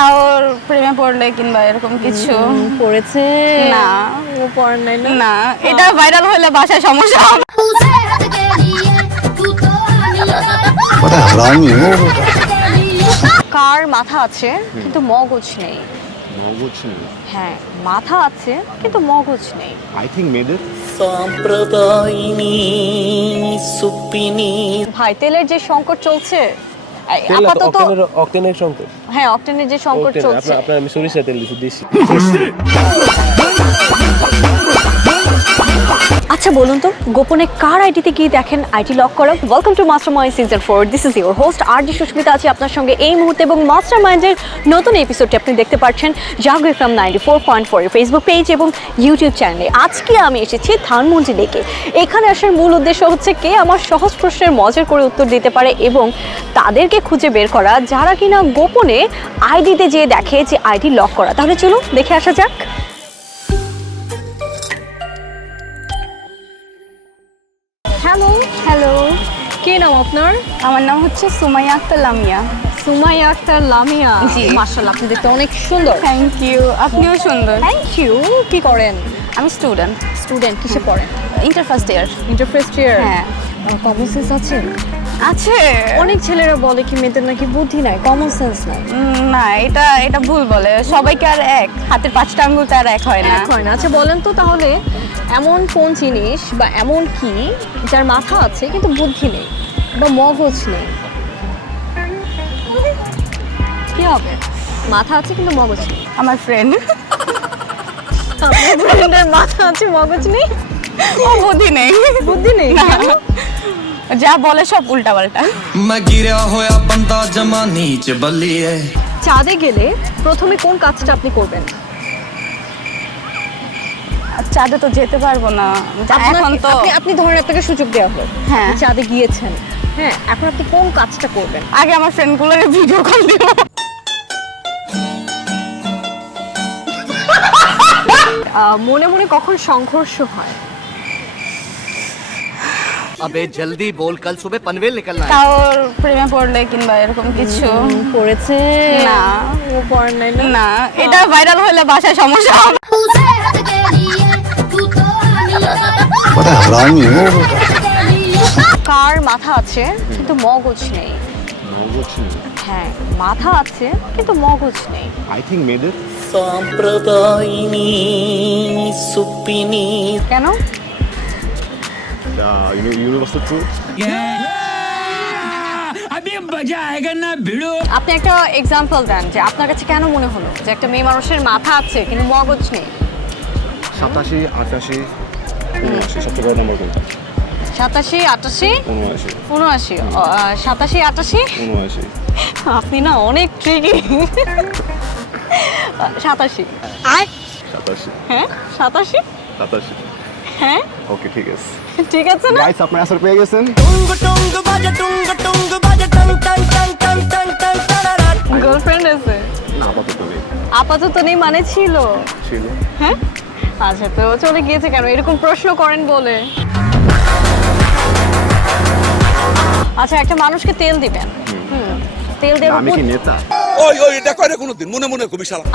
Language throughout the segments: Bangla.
তাও প্রেমে পড়লে কিংবা এরকম কিছু পড়েছে না। ও পড়েন নাই না? না, এটা ভাইরাল হলে বাসায় সমস্যা হবে। बड़ा हरामी हो बेटा। কার মাথা আছে কিন্তু মগজ নেই? মগজ নেই। হ্যাঁ, মাথা আছে কিন্তু মগজ নেই। আই থিঙ্ক মেয়েদের। সাম্প্রদায়িনী সুপিনী। ভাই, তেলের যে সংকট চলছে এই তেল না তো, আপাতত অক্টেনের সংকট। হ্যাঁ, অক্টেনের যে সংকট অক্টেন, চলছে। আপনার আমি সরিষা তেল দিছি দেশি। আচ্ছা বলুন তো, গোপনে কার আইডিতে গিয়ে দেখেন আইডি লক করা? Welcome to Mastermind season 4। This is your host RJ Susmita, আছি আপনার সঙ্গে এই মুহূর্তে। এবং মাস্টারমাইন্ডের নতুন এপিসোডটি আপনি দেখতে পাচ্ছেন জাগো এফএম 94.4 ফেসবুক পেজ এবং ইউটিউব চ্যানেলে। আজকে আমি এসেছি ধানমন্ডি লেকে। এখানে আসার মূল উদ্দেশ্য হচ্ছে কে আমার সহজ প্রশ্নের মজার করে উত্তর দিতে পারে এবং তাদেরকে খুঁজে বের করা যারা কিনা গোপনে আইডিতে যেয়ে দেখে যে আইডি লক করা। তাহলে চলুন দেখে আসা যাক। হ্যালো হ্যালো, কে নাম আপনার? আমার নাম হচ্ছে সুমাইয়া আক্তার লামিয়া। সুমাইয়া আক্তার লামিয়া। জি। মাশাআল্লাহ, আপনি দেখতে অনেক সুন্দর। থ্যাংক ইউ, আপনিও সুন্দর। Thank you. কি করেন? আমি স্টুডেন্ট, স্টুডেন্ট। কিসে পড়েন? Inter first year. Inter first year. হ্যাঁ। কমন সেন্স আছে? আছে। অনেক ছেলেরা বলে কি মেয়েদের নাকি বুদ্ধি নাই, কমন সেন্স নাই। না, এটা ভুল বলে। সবাইকে আর এক হাতের 5টা আঙ্গুল তো আর এক হয় না। এক হয় না। আচ্ছা বলেন তো তাহলে এমন কোন জিনিস বা এমন কি যার মাথা আছে কিন্তু বুদ্ধি নেই বা মগজ নেই? কি হবে? মাথা আছে কিন্তু মগজ নেই। আমার ফ্রেন্ড, আপনার ফ্রেন্ডের মাথা আছে মগজ নেই? ও বুদ্ধি নেই। বুদ্ধি নেই? না, যা বলে সব উল্টা পাল্টা। मैं गिरा होया बंदा जमा नीच बल्लिए। চাঁদে গেলে প্রথমে কোন কাজটা আপনি করবেন? চাঁদে তো যেতে পারবো না এখন তো। আপনি ধরেন আপনাকে সুযোগ দেওয়া হলো, হ্যাঁ। আপনি চাঁদে গিয়েছেন, হ্যাঁ, এখন আপনি কোন কাজটা করবেন? আগে আমার ফ্রেন্ডগুলোকে ভিডিও কল দিব। মনে মনে কখন সংঘর্ষ হয়? अबे जल्दी बोल, कल सुबह पनवेल निकलना है। তাও প্রেমে পড়লে কিংবা এরকম কিছু পড়েছে না। ও পড়েন নাই না? না, এটা ভাইরাল হলে বাসায় সমস্যা হবে। बड़ा हरामी हो बेटा। কার মাথা আছে কিন্তু মগজ নেই? মগজ নেই। হ্যাঁ, মাথা আছে কিন্তু মগজ নেই। আই থিঙ্ক মেয়েদের। সাম্প্রদায়িনী সুপিনী। কেন? Universal truth. আপনি একটা এক্সাম্পল দেন যে আপনার কাছে কেন মনে হলো যে একটা মেয়ে মানুষের মাথা আছে কিন্তু মগজ নেই? 87, 88, 79 সবচেয়ে বড় নাম্বার কোনটা? 87, 88, 79, 79। 87, 88। 79। আপনি না অনেক ট্রিকি। 87। 87, হ্যাঁ, 87। 87। হ্যাঁ, ওকে, ঠিক আছে। ঠিক আছে না? গাইস, আপনার অ্যান্সার পেয়ে গেছেন। গার্লফ্রেন্ড আছে? না, আপাতত নেই। আপাতত নেই মানে ছিল? ছিল। হ্যাঁ, আচ্ছা, তো চলে গিয়েছে কেন? এরকম প্রশ্ন করেন বলে। আচ্ছা, একটা মানুষকে তেল দিবেন, তেল দেওয়ার আমি কি উপর- নেতা?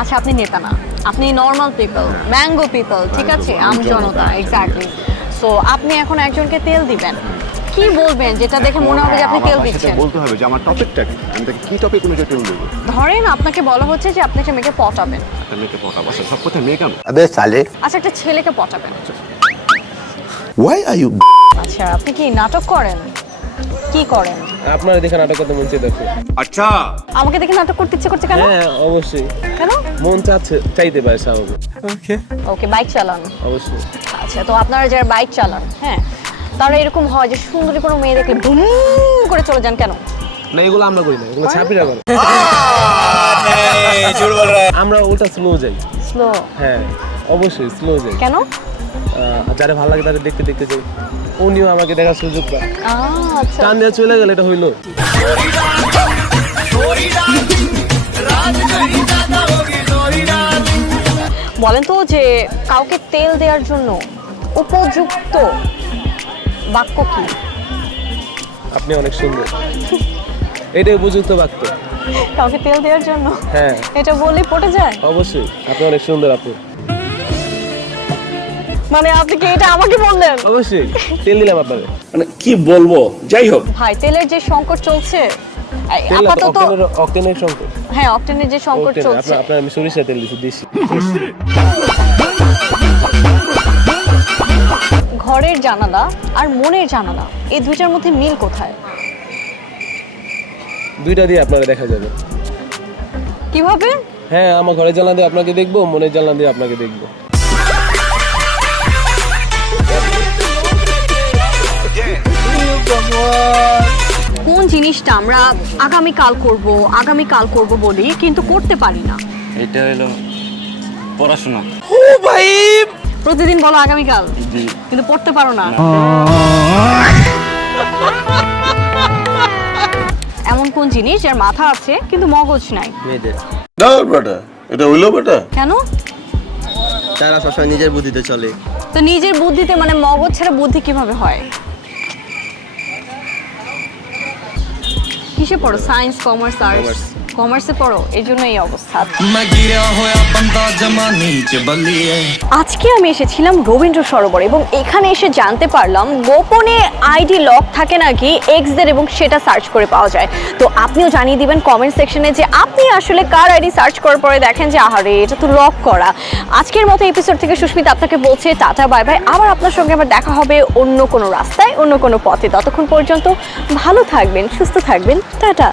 আচ্ছা, আপনি নেতা না, আপনি নর্মাল পিপল, ম্যাঙ্গো পিপল, ঠিক আছে, আমজনতা, এক্স্যাক্টলি। সো আপনি এখন একজনকে তেল দিবেন, কি বলবেন যেটা দেখে মনে হবে যে আপনি তেল আমার দিচ্ছেন? সেটা বলতে হবে যে আমার টপিকটা কি, আমি তাকে কি টপিক অনুযায়ী টেল দেবো। ধরেন আপনাকে বলা হচ্ছে যে আপনি একটা মেয়েকে পটাবেন। একটা মেয়েকে পটাবো, আচ্ছা, সব কথা মেয়ে কেন? अबे साले। আচ্ছা, একটা ছেলেকে পটাবেন। Why are you? আচ্ছা, আপনি কি নাটক করেন? কি করেন? আপনার দেখে নাটক করতে মন চাইছে। আমাকে দেখে নাটক করতে ইচ্ছে করছে কেন? হ্যাঁ, অবশ্যই কেন? মন চাচ্ছে, চাইতে পারে স্বাভাবিক। ওকে, বাইক চালান। অবশ্যই। আচ্ছা, তো আপনারা যারা বাইক চালান, হ্যাঁ, তারা এরকম হয় যে সুন্দরী কোনো মেয়ে দেখলে বুম করে চলে যান কেন? না, এগুলো আমরা করি না, এগুলো ছাপিরা করে। আমরা উল্টা স্লো যাই। স্লো? হ্যাঁ, অবশ্যই স্লো যাই। কেন? যারা ভালো লাগে তাদের দেখতে দেখতে যাই। উনিও আমাকে দেখার সুযোগ পায়। আচ্ছা, টান দিয়ে চলে গেলে এটা হইলো। বলেন তো যে কাউকে তেল দেওয়ার জন্য উপযুক্ত বাক্য কি? আপনি অনেক সুন্দর, এটাই উপযুক্ত বাক্য। কাউকে তেল দেওয়ার জন্য? হ্যাঁ এটা বললে পটে যায়? অবশ্যই, আপনি অনেক সুন্দর আপু। মানে আপনি কি এটা আমাকে বললেন? অবশ্যই তেল দিলাম আপনাকে। মানে কি বলবো, যাই হোক। ভাই তেলের যে সংকট চলছে তেল না তো, আপাতত, অক্টেনের সংকট। হ্যাঁ অক্টেনের যে সংকট অক্টেন, চলছে, আপনার আমি সরিষা তেল দিছি দেশি। ঘরের জানালা আর মনের জানালা এই দুইটার মধ্যে মিল কোথায়? দুইটা দিয়ে আপনারা দেখা যাবে। কিভাবে? হ্যাঁ, আমার ঘরের জানলা দিয়ে আপনাকে দেখবো, মনের জানলা দিয়ে আপনাকে দেখবো। কোন জিনিসটা আমরা আগামীকাল করব বলি কিন্তু করতে পারি না? এটা হলো পড়াশোনা। প্রতিদিন বলো আগামীকাল, কিন্তু পড়তে পারো না। এমন কোন জিনিস যার মাথা আছে কিন্তু মগজ নাই? মেয়েদের না বেটা, এটা হইলো বেটা। কেন? তারা সবসময় নিজের বুদ্ধিতে চলে। তো নিজের বুদ্ধিতে মানে মগজ ছাড়া বুদ্ধি কিভাবে হয়? কিসে পড়ো? Science, commerce, arts? কমার্সে পড়ো, এর জন্য এই অবস্থা। मैं गिरा होया बंदा जमा नीच बल्लिए। আজকে আমি এসেছিলাম রবীন্দ্র সরোবর এবং এখানে এসে জানতে পারলাম গোপনে আইডি লক থাকে নাকি এক্সদের এবং সেটা সার্চ করে পাওয়া যায়। তো আপনিও জানিয়ে দিবেন কমেন্ট সেকশনে যে আপনি আসলে কার আইডি সার্চ করার পরে দেখেন যে আহারে এটা তো লক করা। আজকের মতো এপিসোড থেকে সুস্মিতা আপনাকে বলছে টাটা বাই বাই। আবার আপনার সঙ্গে আবার দেখা হবে অন্য কোনো রাস্তায়, অন্য কোনো পথে। ততক্ষণ পর্যন্ত ভালো থাকবেন, সুস্থ থাকবেন, টাটা।